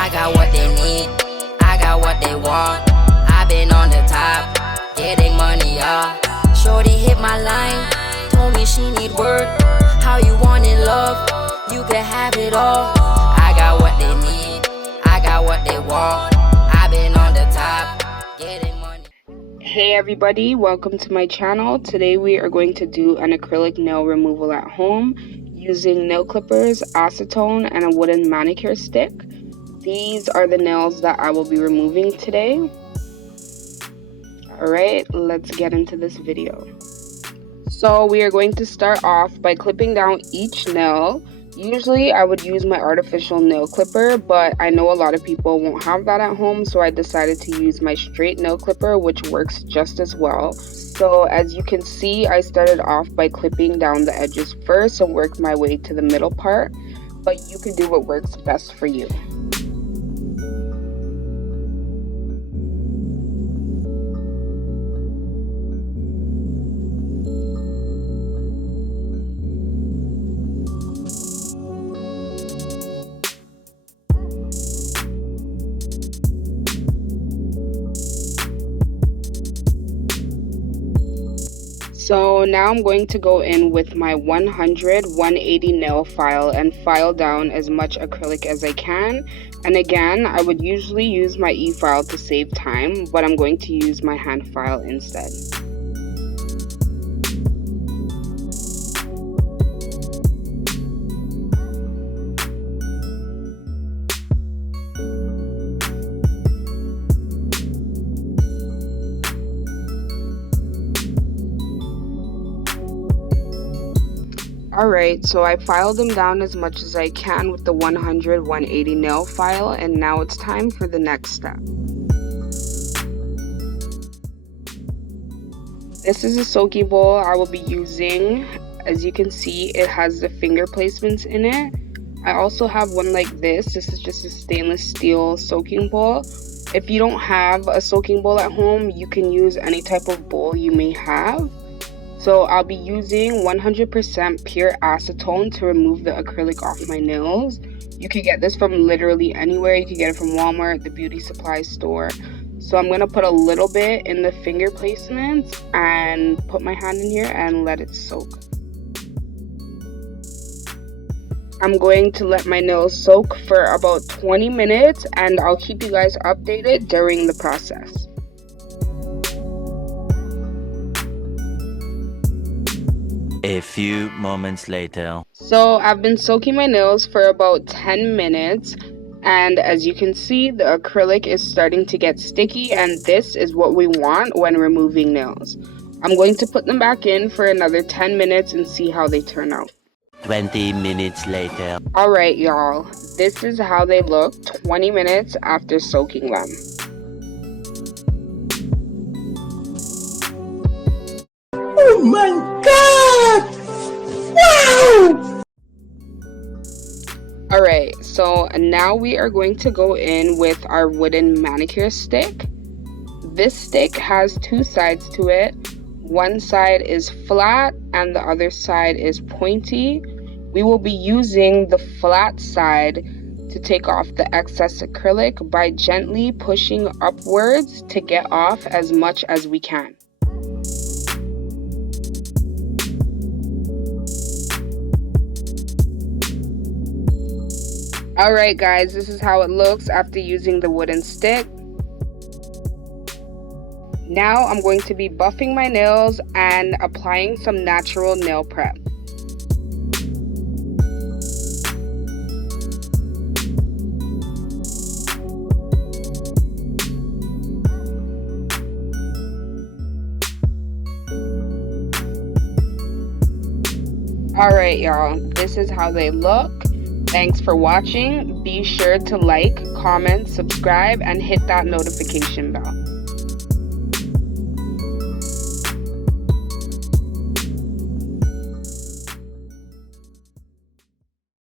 I got what they need, I got what they want. I've been on the top, getting money, y'all. Shorty hit my line, told me she need work. How you want it, love? You can have it all. I got what they need, I got what they want. I've been on the top, getting money. Hey everybody, welcome to my channel. Today we are going to do an acrylic nail removal at home using nail clippers, acetone, and a wooden manicure stick. These are the nails that I will be removing today. Alright, let's get into this video. So we are going to start off by clipping down each nail. Usually I would use my artificial nail clipper, but I know a lot of people won't have that at home, so I decided to use my straight nail clipper, which works just as well. So as you can see, I started off by clipping down the edges first and worked my way to the middle part, but you can do what works best for you. So now I'm going to go in with my 100/180 nail file and file down as much acrylic as I can. And again, I would usually use my e-file to save time, but I'm going to use my hand file instead. Alright, so I filed them down as much as I can with the 100/180 nail file, and now it's time for the next step. This is a soaking bowl I will be using. As you can see, it has the finger placements in it. I also have one like this. This is just a stainless steel soaking bowl. If you don't have a soaking bowl at home, you can use any type of bowl you may have. So I'll be using 100% pure acetone to remove the acrylic off my nails. You can get this from literally anywhere. You can get it from Walmart, the beauty supply store. So I'm going to put a little bit in the finger placements and put my hand in here and let it soak. I'm going to let my nails soak for about 20 minutes and I'll keep you guys updated during the process. A few moments later. So I've been soaking my nails for about 10 minutes, and as you can see, the acrylic is starting to get sticky, and this is what we want when removing nails. I'm going to put them back in for another 10 minutes and see how they turn out. 20 minutes later. Alright y'all, this is how they look 20 minutes after soaking them. Oh my God! Wow! Alright, so now we are going to go in with our wooden manicure stick. This stick has two sides to it. One side is flat and the other side is pointy. We will be using the flat side to take off the excess acrylic by gently pushing upwards to get off as much as we can. Alright guys, this is how it looks after using the wooden stick. Now I'm going to be buffing my nails and applying some natural nail prep. Alright y'all, this is how they look. Thanks for watching. Be sure to like, comment, subscribe, and hit that notification bell.